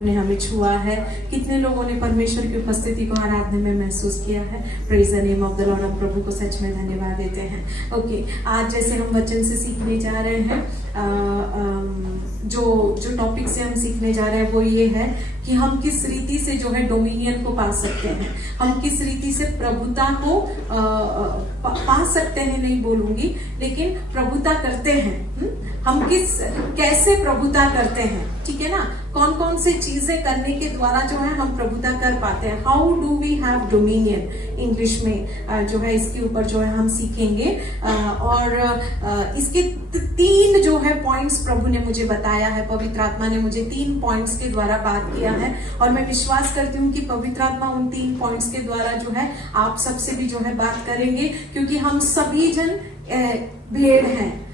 ने हमें छुआ है। कितने लोगों ने परमेश्वर की उपस्थिति को आराधना में महसूस किया है। Praise the name of the Lord. हम प्रभु को सच में धन्यवाद देते हैं। ओके, आज जैसे हम वचन से सीखने जा रहे हैं, जो टॉपिक से हम सीखने जा रहे हैं वो ये है कि हम किस रीति से जो है डोमिनियन को पा सकते हैं, हम किस रीति से प्रभुता को पा सकते हैं, नहीं बोलूंगी, लेकिन प्रभुता करते हैं। हम कैसे प्रभुता करते हैं, ठीक है ना। कौन कौन से चीजें करने के द्वारा जो है हम प्रभुता कर पाते हैं। How do we have dominion, English में जो है इसके ऊपर जो है हम सीखेंगे। और इसके 3 जो है पॉइंट्स प्रभु ने मुझे बताया है, पवित्र आत्मा ने मुझे 3 पॉइंट्स के द्वारा बात किया है। और मैं विश्वास करती हूँ कि पवित्र आत्मा उन 3 पॉइंट्स के द्वारा जो है आप सबसे भी जो है बात करेंगे, क्योंकि हम सभी जन भेड़ हैं,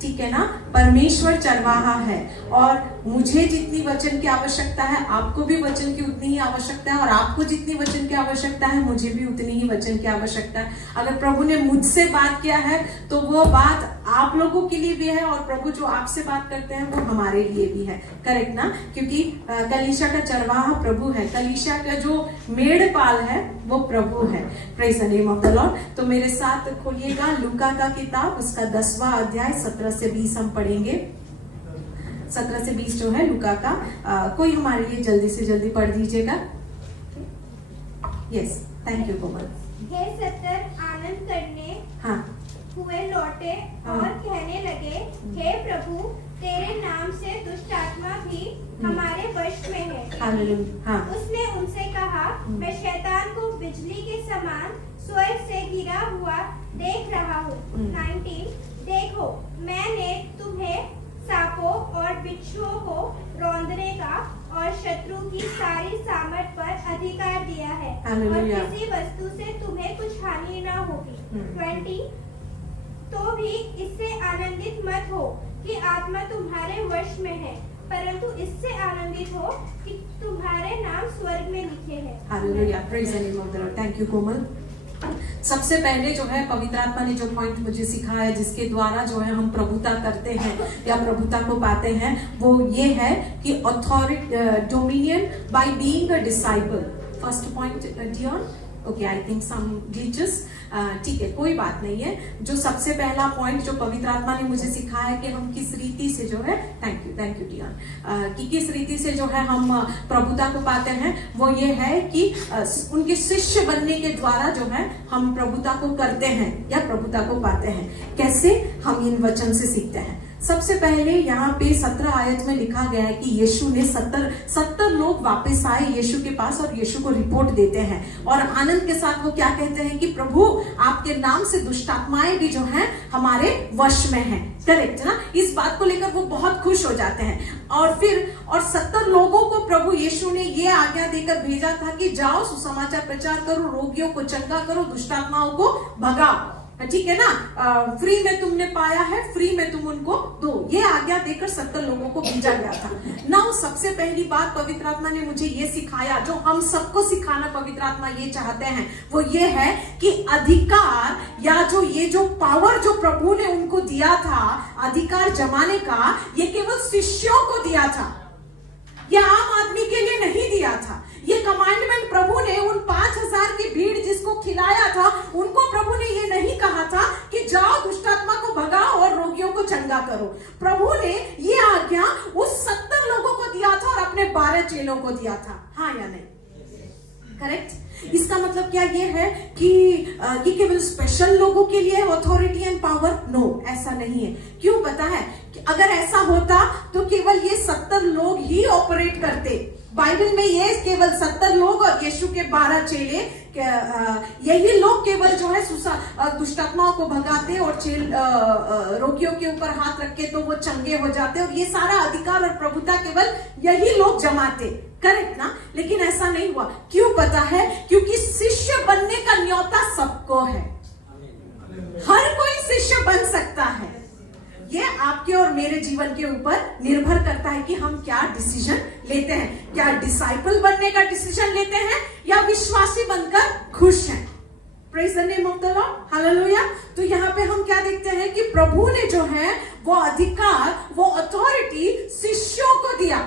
ठीक है ना। परमेश्वर चरवाहा है और मुझे जितनी वचन की आवश्यकता है, आपको भी वचन की उतनी ही आवश्यकता है, और आपको जितनी वचन की आवश्यकता है, मुझे भी उतनी ही वचन की आवश्यकता है। अगर प्रभु ने मुझसे बात किया है तो वो बात आप लोगों के लिए भी है, और प्रभु जो आपसे बात करते हैं वो हमारे लिए भी है, करेक्ट ना। क्योंकि कलीसिया का चरवाहा प्रभु है, कलीसिया का जो मेढ़पाल है वो प्रभु है। Praise the name of the lord. तो मेरे साथ खोलिएगा लूका का किताब, उसका 10वां अध्याय 17 से 20 हम पढ़ेंगे। 17 से 20 जो है लूका का। कोई हमारे लिए जल्दी से जल्दी पढ़ दीजिएगा। यस, थैंक यू कोमल। हे सत्तर आनंद करने हुए लौटे और कहने लगे, हे प्रभु, तेरे नाम से दुष्ट आत्मा भी हमारे वश में है। उसने उनसे कहा, मैं शैतान को बिजली के समान स्वर्ग से गिरा हुआ देख रहा हूँ। 19 देखो, मैंने तुम्हें सांपों और बिच्छुओं को रौंदने का और शत्रु की सारी सामर्थ पर अधिकार दिया है, और किसी वस्तु से तुम्हें कुछ हानि न होगी। 20 तो भी इससे आनंदित मत हो कि आत्मा तुम्हारे वश में है, परंतु इससे आनंदित हो कि तुम्हारे नाम स्वर्ग में लिखे हैं। Hallelujah, praise the name of the lord. Thank you Komal. सबसे पहले जो है पवित्र आत्मा ने जो पॉइंट मुझे सिखाया, जिसके द्वारा जो है हम प्रभुता करते हैं या प्रभुता को पाते हैं, वो ये है कि authority, dominion by being a disciple. First point डियॉन, okay, I think some teachers, ठीक है, कोई बात नहीं है। जो सबसे पहला पॉइंट जो पवित्र आत्मा ने मुझे सिखाया है कि हम किस रीति से जो है, थैंक यू डियॉन, कि किस रीति से जो है हम प्रभुता को पाते हैं, वो ये है कि उनके शिष्य बनने के द्वारा जो है हम प्रभुता को करते हैं या प्रभुता को पाते हैं। कैसे हम इन वचन से सीखते हैं। सबसे पहले यहाँ पे 17 आयत में लिखा गया है कि यीशु ने 70 लोग वापस आए यीशु के पास और यीशु को रिपोर्ट देते हैं, और आनंद के साथ वो क्या कहते हैं कि प्रभु, आपके नाम से दुष्ट आत्माएं भी जो हैं हमारे वश में हैं, करेक्ट ना। इस बात को लेकर वो बहुत खुश हो जाते हैं। और 70 लोगों को प्रभु यीशु ने ये आज्ञा देकर भेजा था कि जाओ, सुसमाचार प्रचार करो, रोगियों को चंगा करो, दुष्ट आत्माओं को भगाओ, ठीक है ना। फ्री में तुमने पाया है, फ्री में तुम उनको दो, ये आज्ञा देकर 70 लोगों को भेजा गया था। नाउ सबसे पहली बात पवित्र आत्मा ने मुझे ये सिखाया, जो हम सबको सिखाना पवित्र आत्मा ये चाहते हैं, वो ये है कि अधिकार या जो पावर जो प्रभु ने उनको दिया था, अधिकार जमाने का, ये केवल शिष्यों को दिया था, ये आम आदमी के लिए नहीं दिया था। ये कमांडमेंट प्रभु ने उन 5000 की भीड़ जिसको खिलाया था, उनको प्रभु ने ये नहीं कहा था कि जाओ दुष्ट आत्मा को भगाओ और रोगियों को चंगा करो। प्रभु ने ये आज्ञा उस 70 लोगों को दिया था और अपने 12 चेलों को दिया था। हाँ या नहीं, करेक्ट। इसका मतलब क्या ये है कि ये केवल स्पेशल लोगों के लिए अथॉरिटी एंड पावर? नो, ऐसा नहीं है। क्यों पता है? कि अगर ऐसा होता तो केवल ये 70 लोग ही ऑपरेट करते। बाइबल में ये केवल 70 लोग और यीशु के 12 चेले, यही लोग केवल जो है दुष्टात्माओं को भगाते और रोगियों के ऊपर हाथ रख के तो वो चंगे हो जाते, और ये सारा अधिकार और प्रभुता केवल यही लोग जमाते, करेक्ट ना। लेकिन ऐसा नहीं हुआ। क्यों पता है? क्योंकि शिष्य बनने का न्योता सबको है, हर कोई शिष्य बन सकता है। ये आपके और मेरे जीवन के ऊपर निर्भर करता है कि हम क्या डिसीजन लेते हैं। क्या डिसाइपल बनने का डिसीजन लेते हैं या विश्वासी बनकर खुश हैं। Praise the name of the Lord, hallelujah. तो यहाँ पे हम क्या देखते हैं कि प्रभु ने जो है वो अधिकार, वो अथॉरिटी शिष्यों को दिया,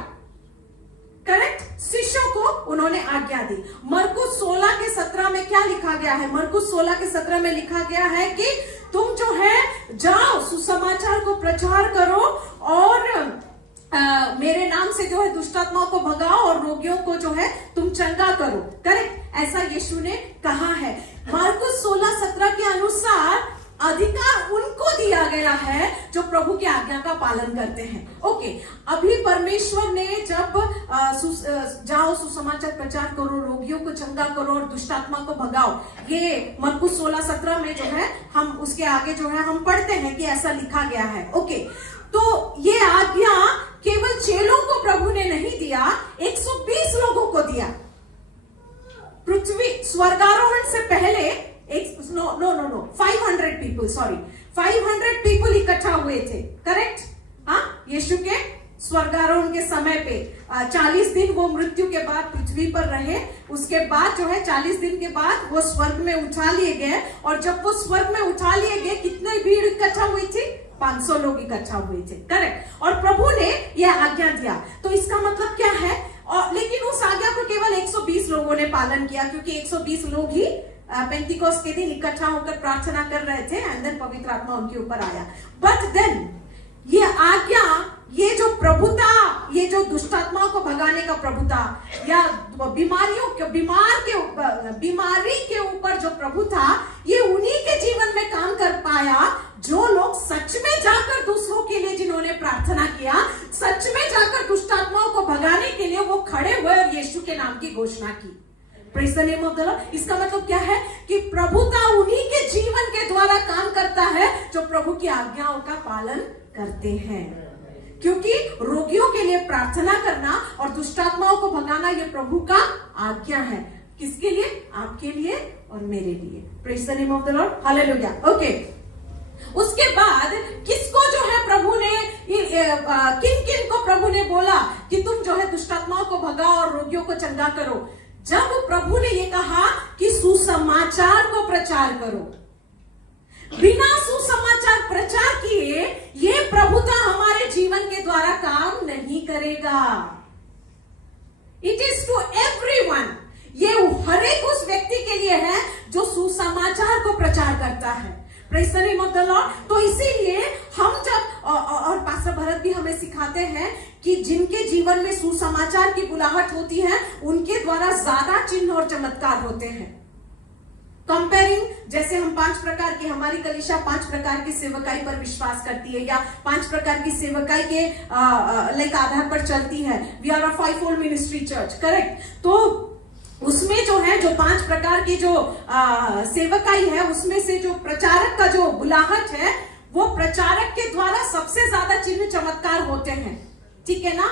करेक्ट, शिष्यों को उन्होंने आज्ञा दी। मरकुस 16 के 17 में क्या लिखा गया है? मरकुस 16 के 17 में लिखा गया है कि तुम जो है जाओ, सुसमाचार को प्रचार करो और मेरे नाम से जो है दुष्टात्माओं को भगाओ और रोगियों को जो है तुम चंगा करो। करेक्ट, ऐसा यीशु ने कहा है। मरकुस 16-17 के अनुसार अधिकार उनको दिया गया है जो प्रभु की आज्ञा का पालन करते हैं। ओके, अभी परमेश्वर ने जब जाओ सुसमाचार प्रचार करो, रोगियों को चंगा करो और दुष्टात्मा को भगाओ, ये मरकुस 16-17 में जो है हम उसके आगे जो है हम पढ़ते हैं कि ऐसा लिखा गया है। ओके, तो ये आज्ञा केवल चेलों को प्रभु ने नहीं दिया, 120 लोगों को दिया। पृथ्वी स्वर्गारोहण से पहले 500 पीपल, 500 पीपल इकट्ठा हुए थे। करेक्ट, हाँ, यीशु के स्वर्गारोहण के समय पे 40 दिन वो मृत्यु के बाद पृथ्वी पर रहे। उसके बाद जो है 40 दिन के बाद वो स्वर्ग में उठा लिए गए, और जब वो स्वर्ग में उठा लिए गए कितनी भीड़ इकट्ठा हुई थी? 500 लोग इकट्ठा हुए थे। करेक्ट, और प्रभु ने यह आज्ञा दिया। तो इसका मतलब क्या है? और लेकिन उस आज्ञा को केवल 120 लोगों ने पालन किया, क्योंकि 120 लोग ही पेंटिकोस्ट के दिन इकट्ठा होकर प्रार्थना कर रहे थे, एंड देन पवित्र आत्मा उनके ऊपर आया। बट देन ये आज्ञा, ये जो प्रभुता, ये जो दुष्टात्माओं को भगाने का प्रभुता या बीमारी के ऊपर जो प्रभु था, ये उन्हीं के जीवन में काम कर पाया जो लोग सच में जाकर दूसरों के लिए, जिन्होंने प्रार्थना किया, सच में जाकर दुष्टात्माओं को भगाने के लिए वो खड़े हुए और यीशु के नाम की घोषणा की। Praise the name of the Lord. इसका मतलब क्या है कि प्रभुता उन्हीं के जीवन के द्वारा काम करता है जो प्रभु की आज्ञाओं का पालन करते हैं, क्योंकि रोगियों के लिए प्रार्थना करना और दुष्टात्माओं को भगाना ये प्रभु का आज्ञा है। किसके लिए? आपके लिए और मेरे लिए। Praise the name of the Lord, hallelujah. Okay, उसके बाद किसको जो है प्रभु ने, किन किन को प्रभु ने बोला कि तुम जो है दुष्टात्माओं को भगाओ और रोगियों को चंगा करो? जब प्रभु ने ये कहा कि सुसमाचार को प्रचार करो, बिना सुसमाचार प्रचार किए ये प्रभुता हमारे जीवन के द्वारा काम नहीं करेगा। इट इज टू एवरीवन, ये हर एक उस व्यक्ति के लिए है जो सुसमाचार को प्रचार करता है। Praise the name of the lord. तो इसीलिए हम जब और पास्टर भरत भी हमें सिखाते हैं कि जिनके जीवन में सुसमाचार की बुलाहट होती है उनके द्वारा ज्यादा चिन्ह और चमत्कार होते हैं। कंपेयरिंग, जैसे हम 5 प्रकार की, हमारी कलीसिया 5 प्रकार की सेवकाई पर विश्वास करती है या 5 प्रकार की सेवकाई के आधार पर चलती है। We are a 5-fold ministry church, correct. तो उसमें जो है जो 5 प्रकार की जो सेवकाई है, उसमें से जो प्रचारक का जो बुलाहट है, वो प्रचारक के द्वारा सबसे ज्यादा चिन्ह चमत्कार होते हैं। ठीक है ना?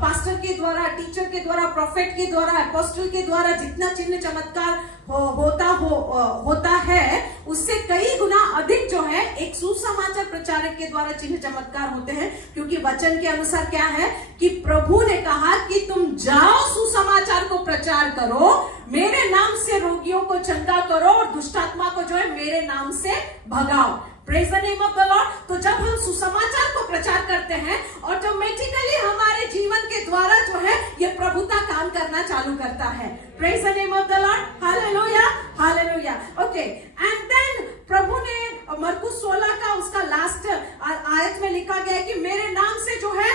पास्टर के द्वारा, टीचर के द्वारा, प्रोफेट के द्वारा, अपोस्टल के द्वारा जितना चिन्ह चमत्कार होता है, उससे कई गुना अधिक जो है एक सुसमाचार प्रचारक के द्वारा चिन्ह चमत्कार होते हैं। क्योंकि वचन के अनुसार क्या है कि प्रभु ने कहा कि तुम जाओ सुसमाचार को प्रचार करो, मेरे नाम से रोगियों को चंगा करो और दुष्टात्मा को जो है मेरे नाम से भगाओ। Praise the name of the lord. तो जब हम सुसमाचार को प्रचार करते हैं, ऑटोमेटिकली हमारे जीवन के द्वारा जो है ये प्रभुता काम करना चालू करता है। Praise the name of the Lord, hallelujah, hallelujah. Okay, and then प्रभु ने मरकुस 16 का उसका लास्ट आयत में लिखा गया है कि मेरे नाम से जो है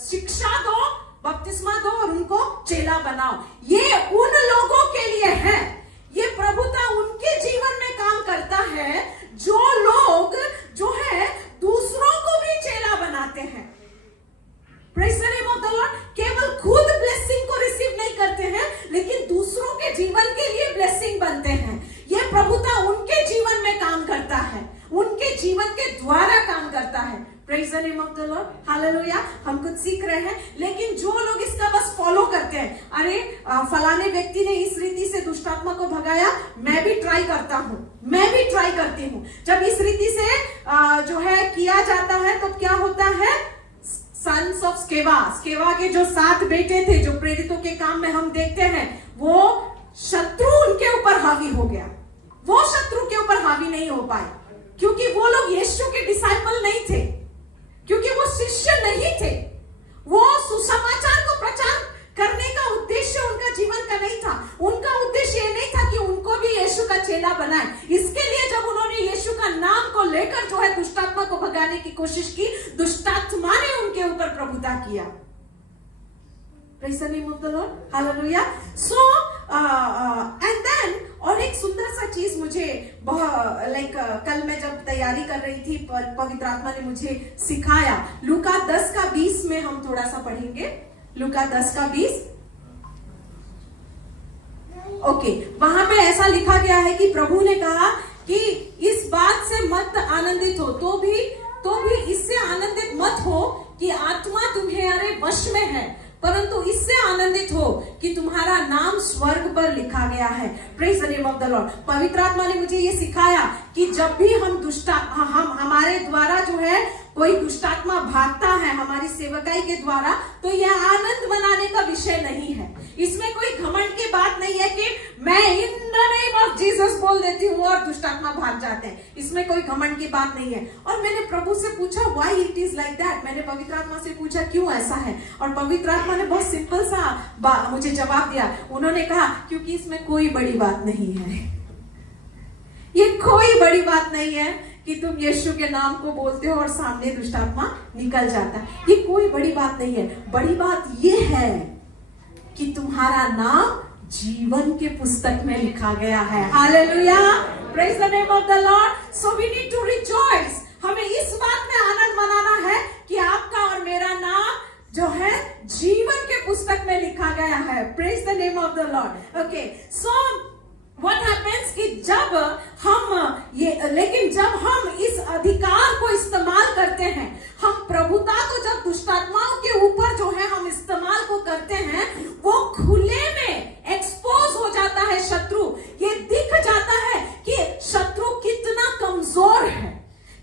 शिक्षा दो, बपतिस्मा दो और उनको चेला बनाओ। ये उन लोगों के लिए है, ये प्रभुता उनके जीवन में काम करता है जो लोग जो है दूसरों को भी चेला बनाते हैं। Praise the name of the Lord. केवल खुद ब्लेसिंग को रिसीव नहीं करते हैं, लेकिन दूसरों के जीवन के लिए ब्लेसिंग बनते हैं। यह प्रभुता उनके जीवन में काम करता है, उनके जीवन के द्वारा काम करता है। Praise the name of the Lord, hallelujah. हम कुछ सीख रहे हैं, लेकिन जो लोग इसका बस फॉलो करते हैं, अरे फलाने व्यक्ति ने इस रीति से दुष्टात्मा को भगाया, मैं भी ट्राई करता हूं, मैं भी ट्राई करती हूं। जब इस रीति से जो है किया जाता है तो क्या होता है? सन्स ऑफ स्केवा के जो 7 बेटे थे जो प्रेरितों के काम में हम देखते हैं, वो शत्रु उनके ऊपर हावी हो गया। वो शत्रु के ऊपर हावी नहीं हो पाए क्योंकि वो लोग यीशु के डिसाइपल नहीं थे, क्योंकि वो शिष्य नहीं थे। वो सुसमाचार को प्रचार करने का उद्देश्य उनका जीवन का नहीं था। उनका उद्देश्य ये नहीं था कि उनको भी यीशु का चेला बनाए। इसके लिए जब उन्होंने यीशु का नाम को लेकर जो है दुष्टात्मा को भगाने की कोशिश की, दुष्टात्मा ने उनके ऊपर प्रभुता किया। Praise the name of the Lord. Hallelujah. So and then और एक सुंदर सा चीज मुझे कल मैं जब तैयारी कर रही थी पवित्र आत्मा ने मुझे सिखाया। लूका 10:20 में हम थोड़ा सा पढ़ेंगे। लूका 10:20। ओके, वहां पे ऐसा लिखा गया है कि प्रभु ने कहा कि इस बात से मत आनंदित हो, तो भी इससे आनंदित मत हो कि आत्मा तुम्हारे वश में है, परंतु इससे आनंदित हो कि तुम्हारा नाम स्वर्ग पर लिखा गया है। Praise the name of the Lord. पवित्र आत्मा ने मुझे ये सिखाया कि जब भी हम हमारे द्वारा जो है कोई दुष्टात्मा भागता है हमारी सेवकाई के द्वारा, तो यह आनंद मनाने का विषय नहीं है। इसमें कोई घमंड की बात नहीं है कि मैं in the name of Jesus बोल देती हूँ और दुष्टात्मा भाग जाते हैं। इसमें कोई घमंड की बात नहीं है। और मैंने प्रभु से पूछा why it is like that. मैंने पवित्र आत्मा से पूछा क्यों ऐसा है, और पवित्र आत्मा ने बहुत सिंपल सा मुझे जवाब दिया। उन्होंने कहा क्योंकि इसमें कोई बड़ी बात नहीं है। ये कोई बड़ी बात नहीं है कि तुम यीशु के नाम को बोलते हो और सामने दुष्टात्मा निकल जाता है। ये कोई बड़ी बात नहीं है। बड़ी बात ये है कि तुम्हारा नाम जीवन के पुस्तक में लिखा गया है। Hallelujah, praise the name of the Lord. So we need to rejoice. हमें इस बात में आनंद मनाना है कि आपका और मेरा नाम जो है जीवन के पुस्तक में लिखा गया है। Praise the name of the Lord. Okay, so What happens कि जब हम इस अधिकार को इस्तेमाल करते हैं, हम प्रभुता को जब दुष्टात्माओं के ऊपर जो है हम इस्तेमाल को करते हैं, वो खुले में एक्सपोज हो जाता है शत्रु। ये दिख जाता है कि शत्रु कितना कमजोर है,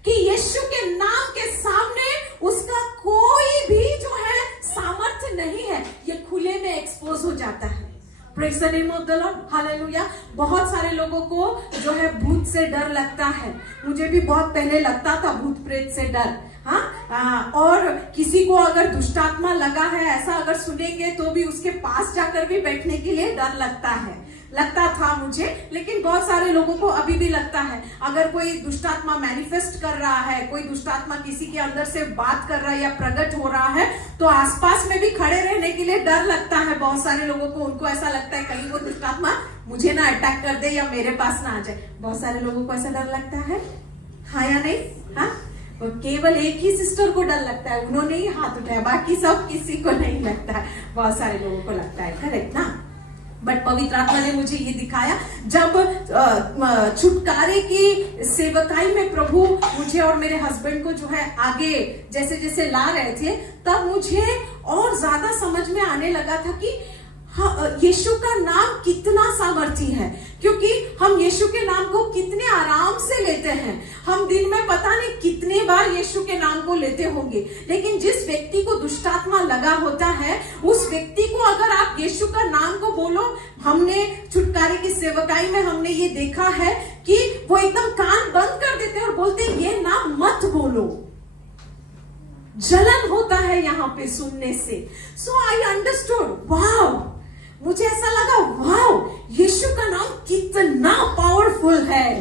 कि यीशु के नाम के सामने उसका कोई भी जो है सामर्थ्य नहीं है। ये खुले में एक्सपोज हो जाता है। Praise the name of the Lord. Hallelujah. बहुत सारे लोगों को जो है भूत से डर लगता है। मुझे भी बहुत पहले लगता था भूत प्रेत से डर। और किसी को अगर दुष्टात्मा लगा है ऐसा अगर सुनेंगे तो भी उसके पास जाकर भी बैठने के लिए डर लगता था मुझे। लेकिन बहुत सारे लोगों को अभी भी लगता है। अगर कोई दुष्टात्मा मैनिफेस्ट कर रहा है, कोई दुष्टात्मा किसी के अंदर से बात कर रहा है या प्रकट हो रहा है, तो आसपास में भी खड़े रहने के लिए डर लगता है। बहुत सारे लोगों को, उनको ऐसा लगता है कहीं वो दुष्टात्मा मुझे ना अटैक कर दे या मेरे पास ना आ जाए। बहुत सारे लोगों को ऐसा डर लगता है, हाँ या नहीं? हाँ, केवल एक ही सिस्टर को डर लगता है, उन्होंने ही हाथ उठाया, बाकी सब किसी को नहीं लगता है। बहुत सारे लोगों को लगता है, करेक्ट ना? बट पवित्र आत्मा ने मुझे ये दिखाया, जब छुटकारे की सेवकाई में प्रभु मुझे और मेरे हस्बैंड को जो है आगे जैसे जैसे ला रहे थे, तब मुझे और ज्यादा समझ में आने लगा था कि यीशु का नाम कितना सामर्थी है। क्योंकि हम यीशु के नाम को कितने आराम से लेते हैं। हम दिन में पता नहीं कितने बार यीशु के नाम को लेते होंगे, लेकिन जिस व्यक्ति को दुष्टात्मा लगा होता है, उस व्यक्ति को अगर आप यीशु का नाम को बोलो, हमने छुटकारे की सेवकाई में हमने ये देखा है कि वो एकदम कान बंद कर देते और बोलते ये नाम मत बोलो। जलन होता है यहाँ पे सुनने से। सो आई अंडरस्टूड, वाव, मुझे ऐसा लगा वाव, यीशु का नाम कितना पावरफुल है,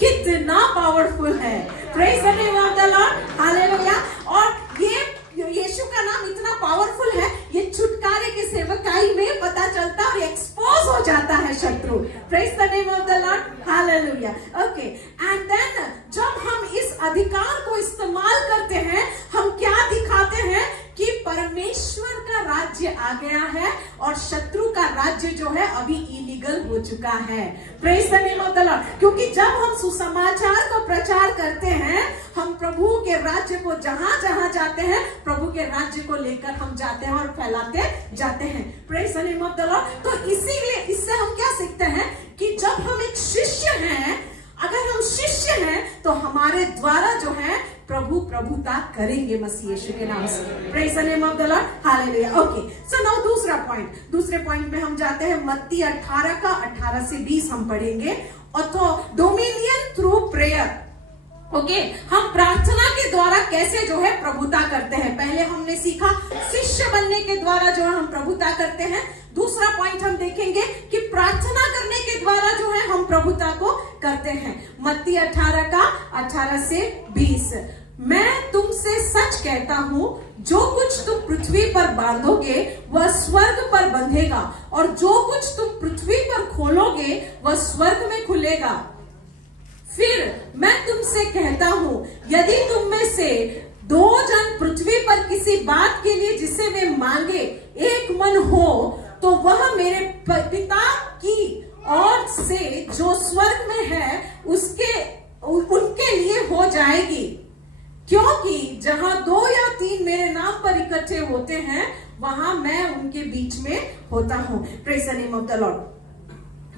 कितना पावरफुल है। Praise the name of the Lord, hallelujah. और ये यीशु का नाम इतना पावरफुल है, ये छुटकारे के सेवकाई में पता चलता और एक्सपोज हो जाता है शत्रु। Praise the name of the Lord, hallelujah. Okay, and then जब हम इस अधिकार को इस्तेमाल करते हैं, हम क्या दिखाते हैं कि परमेश्वर का राज्य आ गया है और शत्रु का राज्य जो है अभी इलीगल हो चुका है। Praise the name of the Lord. क्योंकि जब हम सुसमाचार को प्रचार करते हैं, हम प्रभु के राज्य को जहां जहां जाते हैं, प्रभु के राज्य को लेकर हम जाते हैं और फैलाते जाते हैं। Praise the name of the lord. तो इसीलिए इससे हम क्या सीखते हैं कि जब हम एक शिष्य हैं, अगर हम शिष्य हैं तो हमारे द्वारा जो है प्रभु प्रभुता करेंगे मसीह यीशु के नाम से। Praise the name of the Lord, hallelujah. Okay, so now दूसरे पॉइंट में हम जाते हैं। मत्ती 18 का 18 से 20 हम पढ़ेंगे। Dominion through prayer. ओके, हम प्रार्थना के द्वारा कैसे जो है प्रभुता करते हैं। पहले हमने सीखा शिष्य बनने के द्वारा जो है हम प्रभुता करते हैं। दूसरा पॉइंट हम देखेंगे कि प्रार्थना करने के द्वारा जो है हम प्रभुता को करते हैं। मत्ती 18 का 18 से 20, मैं तुमसे सच कहता हूं, जो कुछ तुम पृथ्वी पर बांधोगे वह स्वर्ग पर बंधेगा, और जो कुछ तुम पृथ्वी पर खोलोगे वह स्वर्ग में खुलेगा। फिर मैं तुमसे कहता हूं, यदि तुम में से 2 जन पृथ्वी पर किसी बात के लिए जिसे वे मांगे एक मन हो, तो वह मेरे पिता की ओर से जो स्वर्ग में है उनके लिए हो जाएगी। क्योंकि जहां 2 या 3 मेरे नाम पर इकट्ठे होते हैं, वहां मैं उनके बीच में होता हूं। Praise the name of the Lord.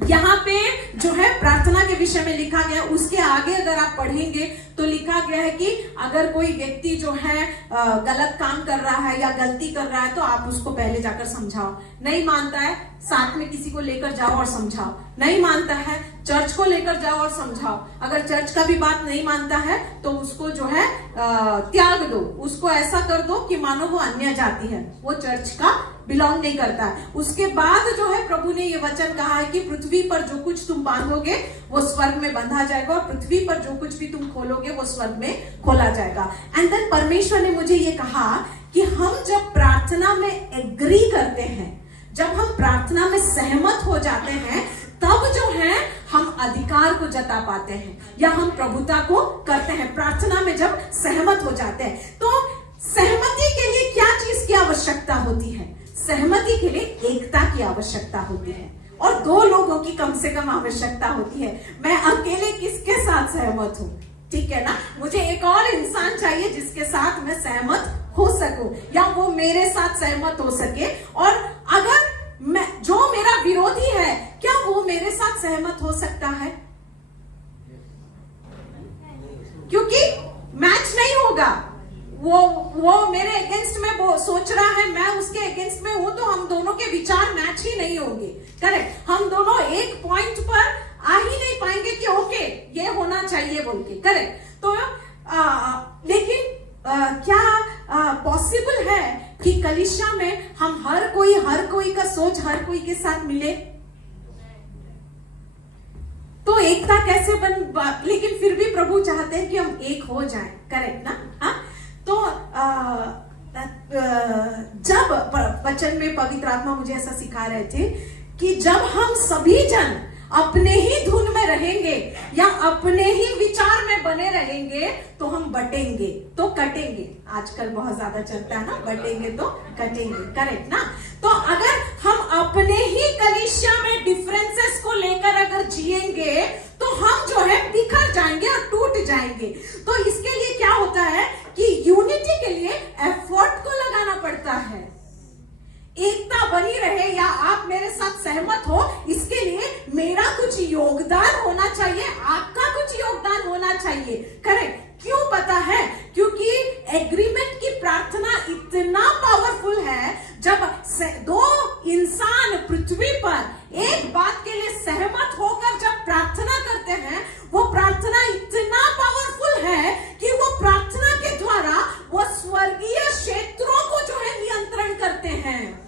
यहाँ पे जो है प्रार्थना के विषय में लिखा गया, उसके आगे अगर आप पढ़ेंगे तो लिखा गया है कि अगर कोई व्यक्ति जो है गलत काम कर रहा है या गलती कर रहा है, तो आप उसको पहले जाकर समझाओ। नहीं मानता है, साथ में किसी को लेकर जाओ और समझाओ। नहीं मानता है, चर्च को लेकर जाओ और समझाओ। अगर चर्च का भी बात नहीं मानता है तो उसको जो है त्याग दो, उसको ऐसा कर दो कि मानो वो अन्य जाति है, वो चर्च का बिलोंग नहीं करता है। उसके बाद जो है प्रभु ने ये वचन कहा है कि पृथ्वी पर जो कुछ तुम बांधोगे वो स्वर्ग में बंधा जाएगा, और पृथ्वी पर जो कुछ भी तुम खोलोगे वो स्वर्ग में खोला जाएगा। एंड देन परमेश्वर ने मुझे ये कहा कि हम जब प्रार्थना में एग्री करते हैं, जब हम प्रार्थना में सहमत हो जाते हैं, तब जो है हम अधिकार को जता पाते हैं या हम प्रभुता को करते हैं। प्रार्थना में जब सहमत हो जाते हैं, तो सहमति के लिए क्या चीज की आवश्यकता होती है? सहमति के लिए एकता की आवश्यकता होती है, और 2 लोगों की कम से कम आवश्यकता होती है। मैं अकेले किसके साथ सहमत हूं? ठीक है ना, मुझे एक और इंसान चाहिए जिसके साथ मैं सहमत हो सकूं, या वो मेरे साथ सहमत हो सके। और अगर मैं, जो मेरा विरोधी है, क्या वो मेरे साथ सहमत हो सकता है? क्योंकि मैच नहीं होगा। वो मेरे अगेंस्ट में वो सोच रहा है, मैं उसके अगेंस्ट में हूं, तो हम दोनों के विचार मैच ही नहीं होंगे। करेक्ट, हम दोनों एक पॉइंट पर आ ही नहीं पाएंगे कि ओके ये होना चाहिए बोल के। करेक्ट, तो लेकिन क्या पॉसिबल है कि कलीसिया में हम हर कोई का सोच हर कोई के साथ मिले? तो एकता कैसे लेकिन फिर भी प्रभु चाहते हैं कि हम एक हो जाएं। करेक्ट ना? हाँ, तो जब वचन में पवित्र आत्मा मुझे ऐसा सिखा रहे थे कि जब हम सभी जन अपने ही धुन में रहेंगे या अपने ही विचार में बने रहेंगे, तो हम बटेंगे तो कटेंगे। आजकल बहुत ज्यादा चलता है ना, बटेंगे तो कटेंगे। करेक्ट ना? तो अगर हम अपने ही कलीसिया में डिफरेंसेस को लेकर अगर जिएंगे, तो हम जो है बिखर जाएंगे और टूट जाएंगे। तो इसके लिए क्या होता है कि यूनिटी के लिए एफर्ट को लगाना पड़ता है। एकता बनी रहे या आप मेरे साथ सहमत हो, इसके लिए मेरा कुछ योगदान होना चाहिए, आपका कुछ योगदान होना चाहिए। करेक्ट? क्यों पता है? क्योंकि एग्रीमेंट की प्रार्थना इतना पावरफुल है। जब 2 इंसान पृथ्वी पर एक बात के लिए सहमत होकर जब प्रार्थना करते हैं, वो प्रार्थना इतना पावरफुल है कि वो प्रार्थना के द्वारा वो स्वर्गीय क्षेत्रों को जो है नियंत्रण करते हैं।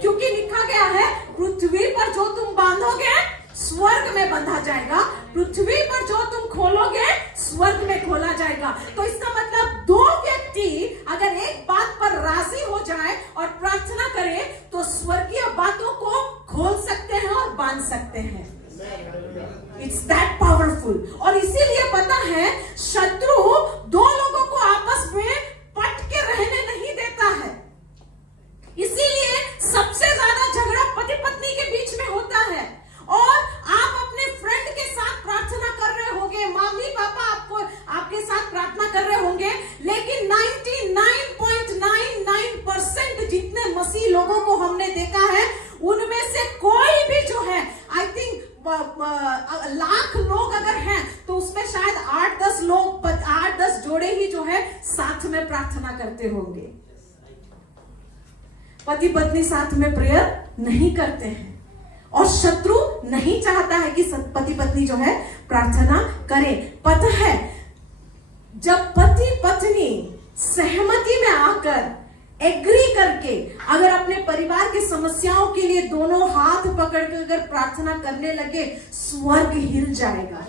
क्योंकि लिखा गया है, पृथ्वी पर जो तुम बांधोगे स्वर्ग में बंधा जाएगा, पृथ्वी पर जो तुम खोलोगे स्वर्ग में खोला जाएगा। तो इसका मतलब 2 व्यक्ति अगर एक बात पर राजी हो जाए और प्रार्थना करे, तो स्वर्गीय बातों को खोल सकते हैं और बांध सकते हैं। It's that powerful. और इसीलिए पता है, शत्रु 2 लोगों को आपस में पट के रहने नहीं देता है। इसीलिए सबसे ज्यादा झगड़ा पति पत्नी के बीच में होता है। और आप अपने फ्रेंड के साथ प्रार्थना कर रहे होंगे, मम्मी पापा आपके साथ प्रार्थना कर रहे होंगे, लेकिन 99.99% जितने मसीह लोगों को हमने देखा है, उनमें से कोई भी जो है, आई थिंक लाख लोग अगर हैं, तो उसमें शायद 8-10 जोड़े ही जो है साथ में प्रार्थना करते होंगे। पति पत्नी साथ में प्रेयर नहीं करते हैं, और शत्रु नहीं चाहता है कि पति पत्नी जो है प्रार्थना करे। पता है, जब पति पत्नी सहमति में आकर एग्री करके अगर अपने परिवार की समस्याओं के लिए दोनों हाथ पकड़ कर अगर प्रार्थना करने लगे, स्वर्ग हिल जाएगा।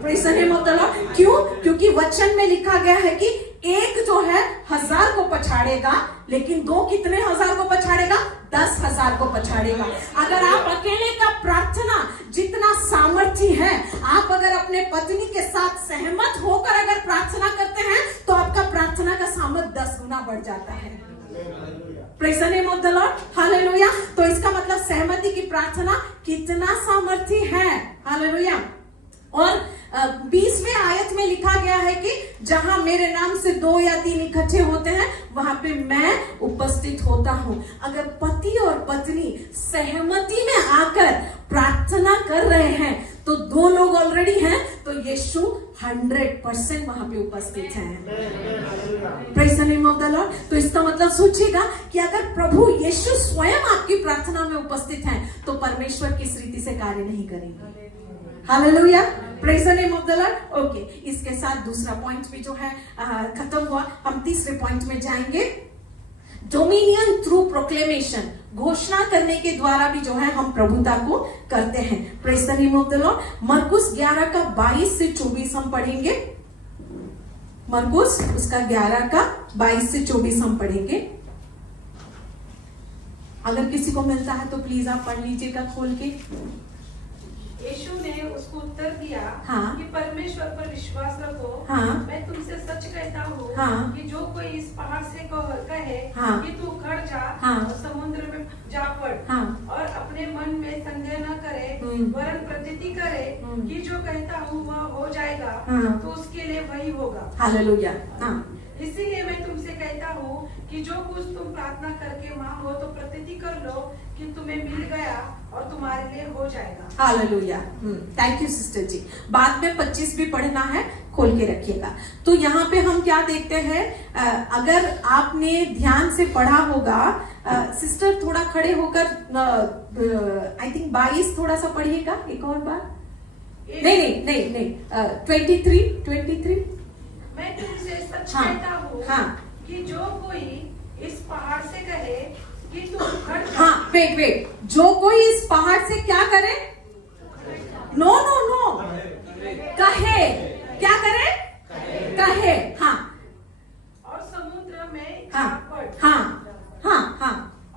Praise the name of the Lord। क्यों? क्योंकि वचन में लिखा गया है कि एक जो है 1000 को पछाड़ेगा, लेकिन दो कितने 1000 को पछाड़ेगा? 10,000 को पछाड़ेगा। अगर आप अकेले का प्रार्थना जितना सामर्थ्य है, आप अगर अपने पत्नी के साथ सहमत होकर अगर प्रार्थना करते हैं तो आपका प्रार्थना का सामर्थ्य 10 गुना बढ़ जाता है। Praise the name of the Lord। Hallelujah. तो इसका मतलब सहमति की प्रार्थना कितना सामर्थ्य है। हालेलुया। और 20वें आयत में लिखा गया है कि जहां मेरे नाम से 2 या 3 इकट्ठे होते हैं, वहां पे मैं उपस्थित होता हूं। अगर पति और पत्नी सहमति में आकर प्रार्थना कर रहे हैं तो 2 लोग ऑलरेडी हैं, तो यीशु 100% वहां पे उपस्थित हैं। Praise the name of the lord. तो इसका मतलब सोचिएगा कि अगर प्रभु यीशु स्वयं आपकी प्रार्थना में उपस्थित हैं, तो परमेश्वर किस रीति से कार्य नहीं करेंगे। Hallelujah. Praise the name of the Lord. Okay, इसके साथ दूसरा पॉइंट भी जो है खत्म हुआ। हम तीसरे पॉइंट में जाएंगे। डोमिनियन थ्रू प्रोक्लेमेशन, घोषणा करने के द्वारा भी जो है हम प्रभुता को करते हैं। Praise the name of the Lord. मरकुस 11 का 22 से 24 हम पढ़ेंगे। मरकुस उसका 11 का 22 से 24 हम पढ़ेंगे। अगर किसी को मिलता है तो प्लीज आप पढ़ लीजिएगा खोल के। यीशु ने उसको उत्तर दिया हाँ। कि परमेश्वर पर विश्वास रखो। हाँ। मैं तुमसे सच कहता हूँ हाँ। कि जो कोई इस पहाड़ से कहे हाँ। कि तू उखड़ जा हाँ। और समुद्र में जा पड़ हाँ। और अपने मन में संदेह न करे वरन प्रतीति करे कि जो कहता हूँ वह हो जाएगा, हाँ। तो उसके लिए वही होगा। हालेलुया। हाँ। इसीलिए मैं तुमसे कहता हूँ कि जो कुछ तुम प्रार्थना करके मांगो तो प्रतीति कर लो कि तुम्हें मिल गया और तुम्हारे लिए हो जाएगा। हालेलुया। थैंक यू सिस्टर जी। बाद में 25 भी पढ़ना है, खोल के रखिएगा। तो यहाँ पे हम क्या देखते हैं, अगर आपने ध्यान से पढ़ा होगा, सिस्टर थोड़ा खड़े होकर आई थिंक 22 थोड़ा सा पढ़िएगा एक और बार। नहीं 23। मैं तुमसे सच हाँ। कहता हूँ हाँ। कि जो कोई इस पहाड़ से कहे कि तू उखड़ जा। हाँ, वेट, जो कोई इस पहाड़ से क्या करे? नो, कहे, क्या करे? कहे। हाँ। और समुद्र में हाँ। जा पड़। हाँ।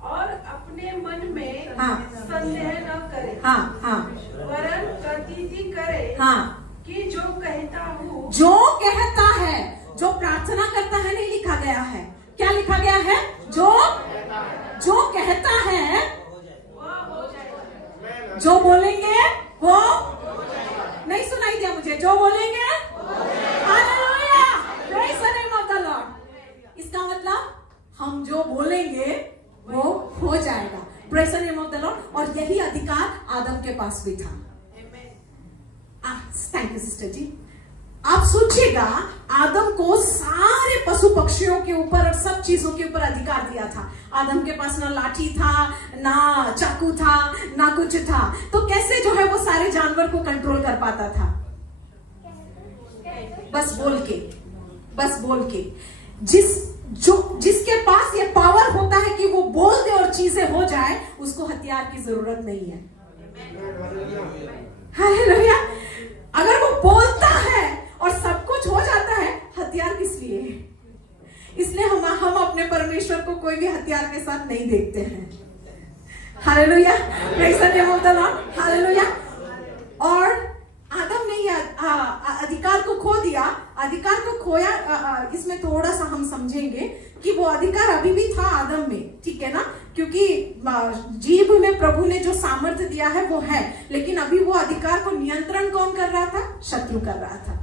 और अपने मन में हाँ। संदेह न करे। हाँ। वरन प्रतीति करे हाँ। कि जो कहता हूँ। जो कहता है, जो प्रार्थना करता है नहीं लिखा गया है। क्या लिखा गया है? जो कहता है वह हो जाएगा। जो बोलेंगे वो नहीं सुनाई दिया मुझे। जो बोलेंगे hallelujah, praise the name of the Lord. इसका मतलब हम जो बोलेंगे वो हो जाएगा। Praise the name of the Lord. और यही अधिकार आदम के पास भी था। थैंक यू सिस्टर जी। आप सोचिएगा, आदम को सारे पशु पक्षियों के ऊपर और सब चीजों के ऊपर अधिकार दिया था। आदम के पास ना लाठी था, ना चाकू था, ना कुछ था। तो कैसे जो है वो सारे जानवर को कंट्रोल कर पाता था? बस बोल के। जिसके पास ये पावर होता है कि वो बोल दे और चीजें हो जाए, उसको हथियार की जरूरत नहीं है। हालेलुया। अगर वो बोलता है और सब कुछ हो जाता है, हथियार किस लिए? इसलिए हम अपने परमेश्वर को कोई भी हथियार के साथ नहीं देखते हैं। Hallelujah, praise the name of the Lord. Hallelujah. और आदम ने अधिकार को खो दिया। अधिकार को खोया, इसमें थोड़ा सा हम समझेंगे कि वो अधिकार अभी भी था आदम में, ठीक है ना? क्योंकि जीभ में प्रभु ने जो सामर्थ्य दिया है वो है, लेकिन अभी वो अधिकार को नियंत्रण कौन कर रहा था? शत्रु कर रहा था।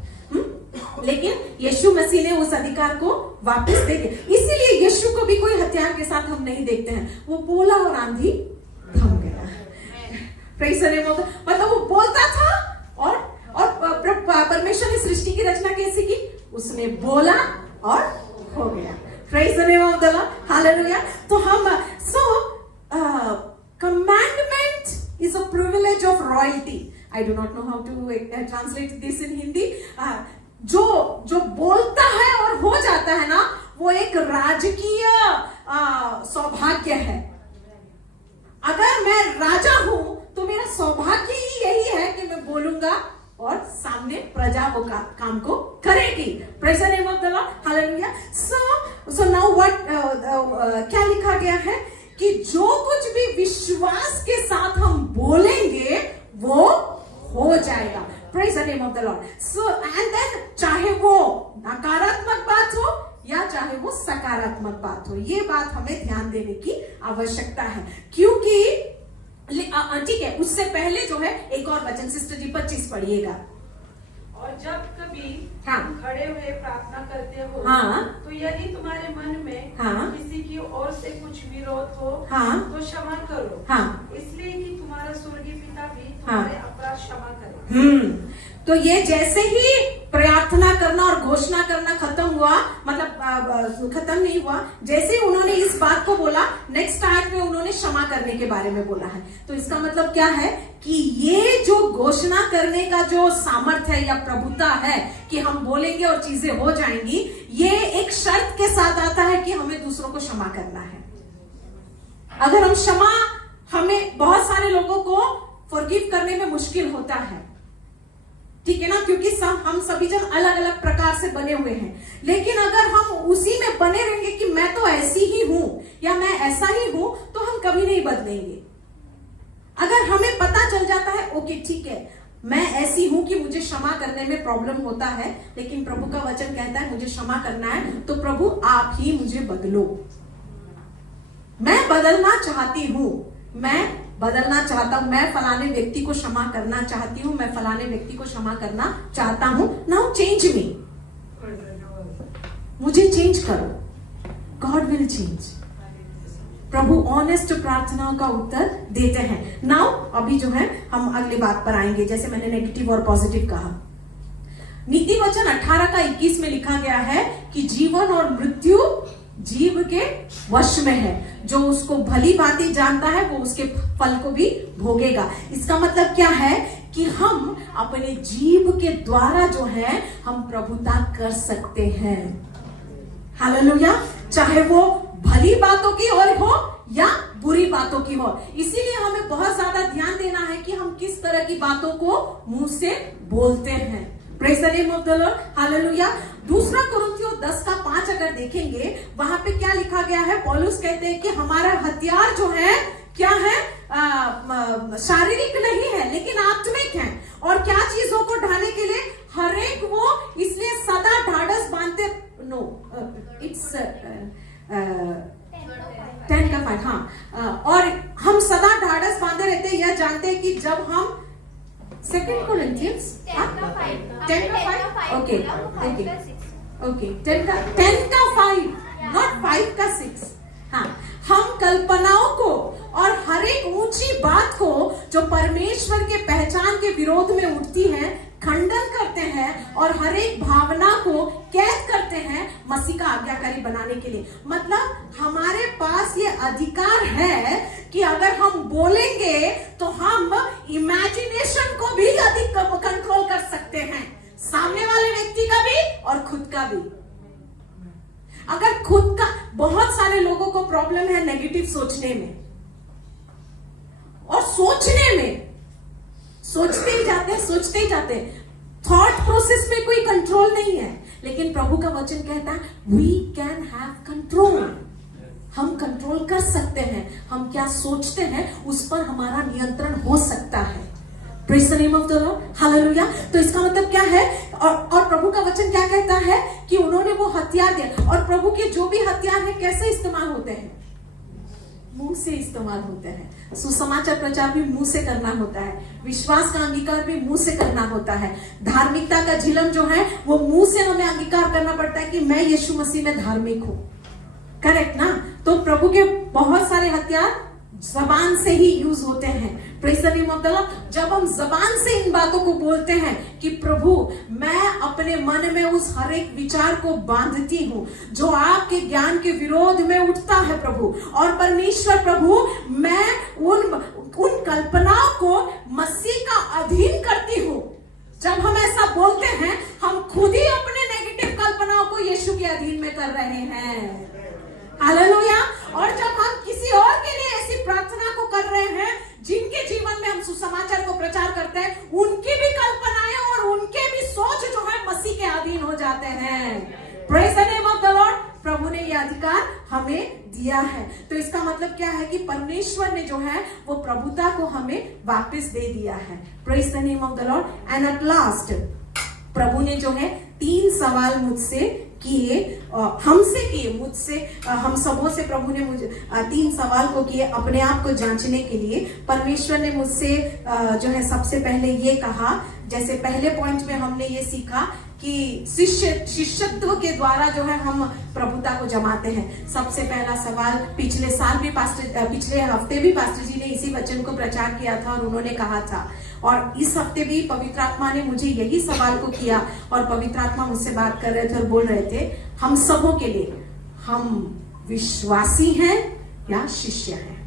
लेकिन यीशु मसीह ने उस अधिकार को वापस दे दिया। इसीलिए यीशु को भी कोई हथियार के साथ हम नहीं देखते हैं। वो बोला और आंधी थम गया। Praise the name of the, मतलब वो बोलता था और परमेश्वर ने सृष्टि की रचना कैसी की? उसने बोला और हो गया। Praise the name of the Lord. Hallelujah. तो हम commandment is a privilege of royalty. I do not know how to translate this in Hindi. जो बोलता है और हो जाता है ना, वो एक राजकीय सौभाग्य है। अगर मैं राजा हूं तो मेरा सौभाग्य ही यही है कि मैं बोलूंगा और सामने प्रजा वो काम को करेगी। Praise the name of the Lord, hallelujah. So now what क्या लिखा गया है कि जो कुछ भी विश्वास के साथ हम बोलेंगे वो हो जाएगा। Praise the name of the Lord. So and then चाहे वो नकारात्मक बात हो या चाहे वो सकारात्मक बात हो, ये बात हमें ध्यान देने की आवश्यकता है। क्योंकि ठीक है, उससे पहले जो है एक और वचन सिस्टर जी 25 पढ़िएगा। और जब कभी हाँ। खड़े हुए प्रार्थना करते हो, हाँ। तो यदि तुम्हारे मन में हाँ। किसी की ओर से कुछ विरोध हो, हाँ। तो क्षमा करो, हाँ। इसलिए कि तुम्हारा स्वर्गीय पिता भी तुम्हारे अपराध क्षमा करे। तो ये जैसे ही प्रार्थना करना और घोषणा करना खत्म हुआ, मतलब खत्म नहीं हुआ, जैसे ही उन्होंने इस बात को बोला, नेक्स्ट आयत में उन्होंने क्षमा करने के बारे में बोला है। तो इसका मतलब क्या है कि ये जो घोषणा करने का जो सामर्थ्य है या प्रभुता है कि हम बोलेंगे और चीजें हो जाएंगी, ये एक शर्त के साथ आता है कि हमें दूसरों को क्षमा करना है। अगर हम क्षमा, हमें बहुत सारे लोगों को फॉरगिव करने में मुश्किल होता है, ठीक है ना, क्योंकि हम सभी जन अलग अलग प्रकार से बने हुए हैं। लेकिन अगर हम उसी में बने रहेंगे कि मैं तो ऐसी ही हूं या मैं ऐसा ही हूं, तो हम कभी नहीं बदलेंगे। अगर हमें पता चल जाता है ओके ठीक है, मैं ऐसी हूं कि मुझे क्षमा करने में प्रॉब्लम होता है, लेकिन प्रभु का वचन कहता है मुझे क्षमा करना है, तो प्रभु आप ही मुझे बदलो। मैं बदलना चाहती हूं, मैं बदलना चाहता हूं, मैं फलाने व्यक्ति को क्षमा करना चाहती हूं, मैं फलाने व्यक्ति को क्षमा करना चाहता हूं। नाउ चेंज मी, मुझे चेंज करो। God will change. प्रभु ऑनेस्ट प्रार्थनाओं का उत्तर देते हैं। नाउ अभी जो है हम अगली बात पर आएंगे, जैसे मैंने नेगेटिव और पॉजिटिव कहा। नीति वचन 18 का 21 में लिखा गया है कि जीवन और मृत्यु जीव के वश में है, जो उसको भली भांति जानता है वो उसके फल को भी भोगेगा। इसका मतलब क्या है कि हम अपने जीव के द्वारा जो है हम प्रभुता कर सकते हैं। हालेलुया। चाहे वो भली बातों की ओर हो या बुरी बातों की हो। इसीलिए हमें बहुत ज्यादा ध्यान देना है कि हम किस तरह की बातों को मुंह से बोलते हैं। Praise the name of the Lord, hallelujah. दूसरा कुरिन्थियों 10:5 अगर देखेंगे, वहां पे क्या लिखा गया है, पौलुस कहते हैं कि हमारा हथियार जो है क्या है, शारीरिक नहीं है लेकिन आत्मिक है। और क्या चीजों को ढाने के लिए, हर एक वो इसलिए सदा ढाढ़स बांधते, नो इट्स 10:5, हाँ। और हम सदा ढाढ़स बांधे रहते हैं, यह जानते हैं कि जब हम 2 Corinthians 10:5, ओके ओके 10:5, नॉट 5:6। हाँ, हम कल्पनाओं को और हर एक ऊंची बात को जो परमेश्वर के पहचान के विरोध में उठती है खंडन करते हैं, और हर एक भावना को कैद करते हैं मसीह का आज्ञाकारी बनाने के लिए। मतलब हमारे पास ये अधिकार है कि अगर हम बोलेंगे तो हम इमेजिनेशन को भी अधिक कंट्रोल कर सकते हैं, सामने वाले व्यक्ति का भी और खुद का भी। अगर खुद का, बहुत सारे लोगों को प्रॉब्लम है नेगेटिव सोचने में और सोचने में, सोचते ही जाते हैं। थॉट प्रोसेस में कोई कंट्रोल नहीं है, लेकिन प्रभु का वचन कहता है वी कैन हैव कंट्रोल। हम कंट्रोल कर सकते हैं, हम क्या सोचते हैं उस पर हमारा नियंत्रण हो सकता है। Praise the name of the Lord, hallelujah. तो इसका मतलब क्या है, और प्रभु का वचन क्या कहता है कि उन्होंने वो हथियार दिया, और प्रभु के जो भी हथियार है कैसे इस्तेमाल होते हैं, मुंह से इस्तेमाल होते हैं। सुसमाचार प्रचार भी मुंह से करना होता है, विश्वास का अंगीकार भी मुंह से करना होता है, धार्मिकता का झिलम जो है वो मुंह से हमें अंगीकार करना पड़ता है कि मैं यीशु मसीह में धार्मिक हूं। करेक्ट ना। तो प्रभु के बहुत सारे हथियार जबान से ही यूज होते हैं। Praise the name of the Lord. जब हम जबान से इन बातों को बोलते हैं कि प्रभु मैं अपने मन में उस हर एक विचार को बांधती हूं जो आपके ज्ञान के विरोध में उठता है प्रभु, और परमेश्वर प्रभु मैं उन कल्पनाओं को मसीह का अधीन करती हूं। जब हम ऐसा बोलते हैं हम खुद ही वो प्रचार करते हैं, उनकी भी कल्पनाएं और उनके भी सोच जो है मसीह के अधीन हो जाते हैं। Praise the name of the lord. प्रभु ने यह अधिकार हमें दिया है। तो इसका मतलब क्या है कि परमेश्वर ने जो है वो प्रभुता को हमें वापस दे दिया है। Praise the name of the lord. And at last प्रभु ने जो है 3 सवाल मुझसे किए, हमसे किए, मुझसे, हम सबों से प्रभु ने मुझे 3 सवाल को किए अपने आप को जांचने के लिए। परमेश्वर ने मुझसे जो है सबसे पहले ये कहा, जैसे पहले पॉइंट में हमने ये सीखा कि शिष्यत्व के द्वारा जो है हम प्रभुता को जमाते हैं। सबसे पहला सवाल पिछले साल भी पिछले हफ्ते भी पास्टर जी ने इसी वचन को प्रचार किया था और उन्होंने कहा था, और इस हफ्ते भी पवित्र आत्मा ने मुझे यही सवाल को किया और पवित्र आत्मा मुझसे बात कर रहे थे और बोल रहे थे हम सबों के लिए, हम विश्वासी हैं या शिष्य हैं?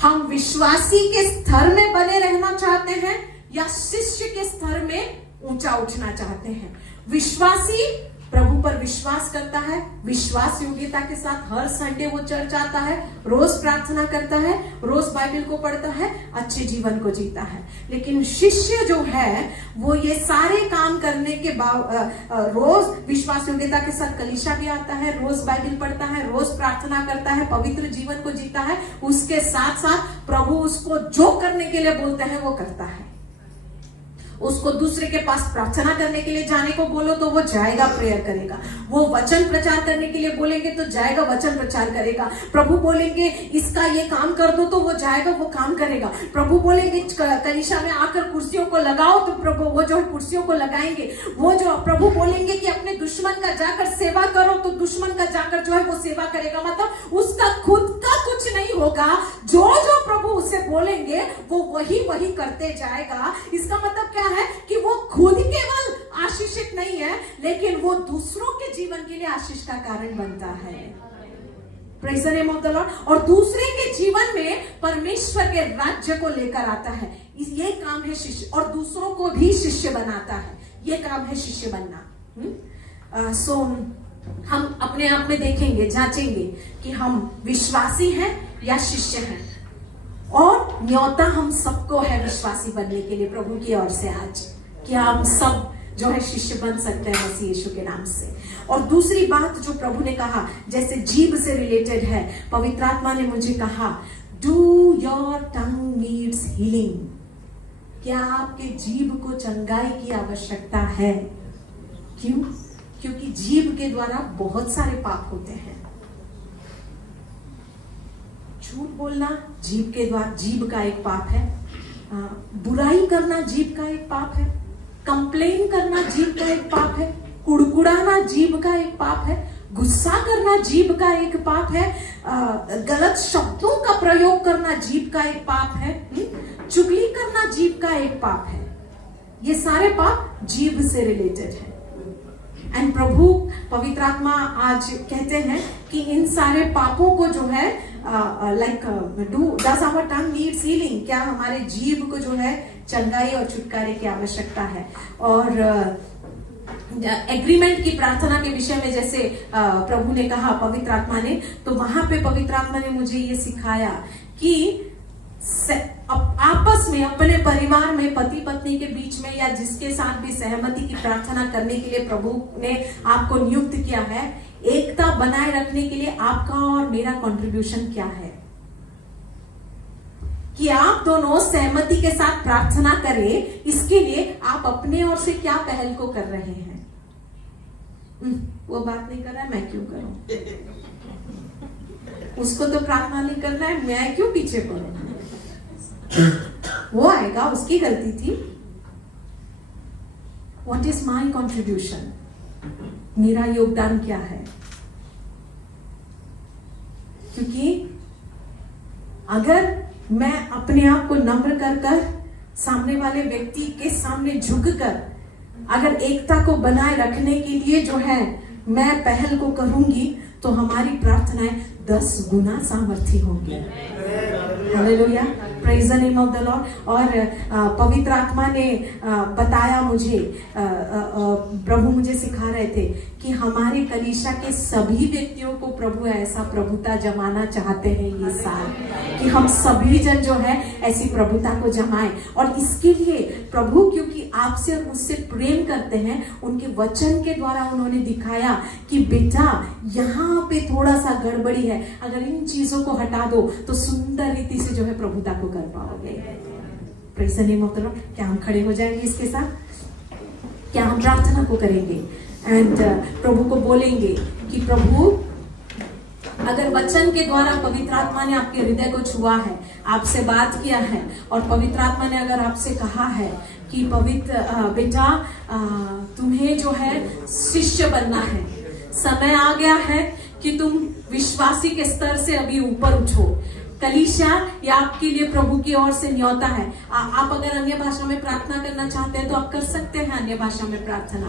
हम विश्वासी के स्तर में बने रहना चाहते हैं या शिष्य के स्तर में ऊंचा उठना चाहते हैं? विश्वासी प्रभु पर विश्वास करता है, विश्वास योग्यता के साथ हर संडे वो चर्च आता है, रोज प्रार्थना करता है, रोज बाइबल को पढ़ता है, अच्छे जीवन को जीता है। लेकिन शिष्य जो है वो ये सारे काम करने के बाद रोज विश्वास योग्यता के साथ कलीसिया भी आता है, रोज बाइबल पढ़ता है, रोज प्रार्थना करता है, पवित्र जीवन को जीता है, उसके साथ साथ प्रभु उसको जो करने के लिए बोलते हैं वो करता है। उसको दूसरे के पास प्रार्थना करने के लिए जाने को बोलो तो वो जाएगा, प्रेयर करेगा। वो वचन प्रचार करने के लिए बोलेंगे तो जाएगा, वचन प्रचार करेगा। प्रभु बोलेंगे इसका ये काम कर दो तो वो जाएगा, वो काम करेगा। प्रभु बोलेंगे कलीसिया में आकर कुर्सियों को लगाओ तो प्रभु वो जो है कुर्सियों को लगाएंगे। वो जो प्रभु बोलेंगे कि अपने दुश्मन का जाकर सेवा करो तो दुश्मन का जाकर जो है वो सेवा करेगा। मतलब उसका खुद का कुछ नहीं होगा, जो जो प्रभु उसे बोलेंगे वो वही करते जाएगा। इसका मतलब क्या है कि वो खुद केवल आशीषित नहीं है लेकिन वो दूसरों के जीवन के लिए आशीष का कारण बनता है। Praise the name of the Lord. और दूसरे के जीवन में परमेश्वर के राज्य को लेकर आता है। ये काम है शिष्य, और दूसरों को भी शिष्य बनाता है। ये काम है शिष्य बनना। सो हम अपने आप में देखेंगे, जांचेंगे कि हम विश्वासी हैं या शिष्य हैं। और न्योता हम सबको है विश्वासी बनने के लिए प्रभु की ओर से आज, कि हम सब जो है शिष्य बन सकते हैं मसीह यीशु के नाम से। और दूसरी बात जो प्रभु ने कहा, जैसे जीभ से रिलेटेड है, पवित्र आत्मा ने मुझे कहा do your tongue needs healing. क्या आपके जीभ को चंगाई की आवश्यकता है? क्यों? क्योंकि जीभ के द्वारा बहुत सारे पाप होते हैं। झूठ बोलना जीभ के द्वारा, जीभ का एक पाप है। बुराई करना जीभ का एक पाप है। कंप्लेन करना जीभ का एक पाप है। कुड़कुड़ाना जीभ का एक पाप है। गुस्सा करना जीभ का एक पाप है। गलत शब्दों का प्रयोग करना जीभ का एक पाप है। चुगली करना जीभ का एक पाप है। ये सारे पाप जीभ से रिलेटेड है। एंड प्रभु पवित्र आत्मा आज कहते हैं कि इन सारे पापों को जो है does our tongue needs healing? क्या हमारे जीभ को जो है चंगाई और छुटकारे की आवश्यकता है? और एग्रीमेंट की प्रार्थना के विषय में जैसे प्रभु ने कहा पवित्र आत्मा ने, तो वहां पे पवित्र आत्मा ने मुझे ये सिखाया कि आपस में, अपने परिवार में, पति पत्नी के बीच में या जिसके साथ भी सहमति की प्रार्थना करने के लिए प्रभु ने आपको नियुक्त किया है, एकता बनाए रखने के लिए आपका और मेरा कंट्रीब्यूशन क्या है? कि आप दोनों सहमति के साथ प्रार्थना करें, इसके लिए आप अपने ओर से क्या पहल को कर रहे हैं? वो बात नहीं कर रहा है, मैं क्यों करूं? उसको तो प्रार्थना नहीं करना है, मैं क्यों पीछे पड़ूं? वो आएगा, उसकी गलती थी। What is my contribution? मेरा योगदान क्या है? क्योंकि अगर मैं अपने आप को नम्र कर सामने वाले व्यक्ति के सामने झुककर अगर एकता को बनाए रखने के लिए जो है मैं पहल को करूंगी, तो हमारी प्रार्थनाएं 10 गुना सामर्थ्य होंगी। Hallelujah, praise the name of the Lord. और पवित्र आत्मा ने बताया मुझे, प्रभु मुझे सिखा रहे थे कि हमारे कलीसिया के सभी व्यक्तियों को प्रभु ऐसा प्रभुता जमाना चाहते हैं ये साल, कि हम सभी जन जो है ऐसी प्रभुता को जमाएं। और इसके लिए प्रभु क्योंकि आपसे और मुझसे प्रेम करते हैं, उनके वचन के द्वारा उन्होंने दिखाया कि बेटा यहाँ पे थोड़ा सा गड़बड़ी है, अगर इन चीजों को हटा दो तो सुंदर रीति से जो है प्रभुता को कर पाओगे। Praise the name of the Lord. क्या हम खड़े हो जाएंगे इसके साथ? क्या हम प्रार्थना को करेंगे एंड प्रभु को बोलेंगे कि प्रभु अगर वचन के द्वारा पवित्र आत्मा ने आपके हृदय को छुआ है, आपसे बात किया है, और पवित्र आत्मा ने अगर आपसे कहा है कि पवित्र बेटा तुम्हें जो है शिष्य बनना है, समय आ गया है कि तुम विश्वासी के स्तर से अभी ऊपर उठो। कलीसिया ये आपके लिए प्रभु की ओर से न्योता है। आप अगर अन्य भाषा में प्रार्थना करना चाहते हैं तो आप कर सकते हैं अन्य भाषा में प्रार्थना।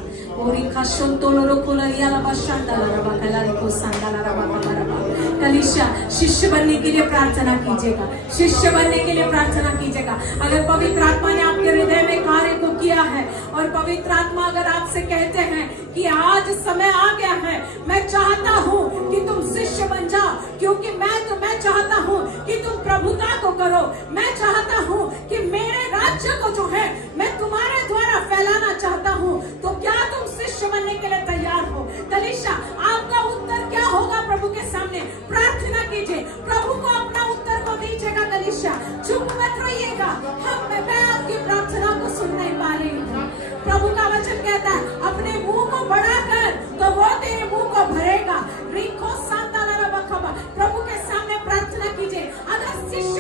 कलीसिया शिष्य बनने के लिए प्रार्थना कीजिएगा, शिष्य बनने के लिए प्रार्थना कीजिएगा। अगर पवित्र आत्मा ने आपके हृदय में कार्य को किया है और पवित्र आत्मा अगर आपसे कहते हैं कि आज समय आ गया है, मैं चाहता हूँ कि तुम शिष्य बन जाओ, क्योंकि मैं चाहता हूँ कि तुम प्रभुता को करो, मैं चाहता हूँ कि मेरे राज्य को जो है मैं तुम्हारे द्वारा फैलाना चाहता हूँ, तो क्या तुम शिष्य बनने के लिए तैयार हो? कलीसिया आपका उत्तर क्या होगा प्रभु के सामने? प्रार्थना कीजिए, प्रभु को अपना उत्तर को दीजिएगा। कलीसिया चुप मत रहिएगा, मैं आपकी प्रार्थना को सुन नहीं पा रही हूँ। प्रभु का वचन कहता है अपने मुंह को बढ़ाकर तो वो तेरे मुंह को भरेगा। प्रभु के सामने प्रार्थना कीजिए। अगर शिष्य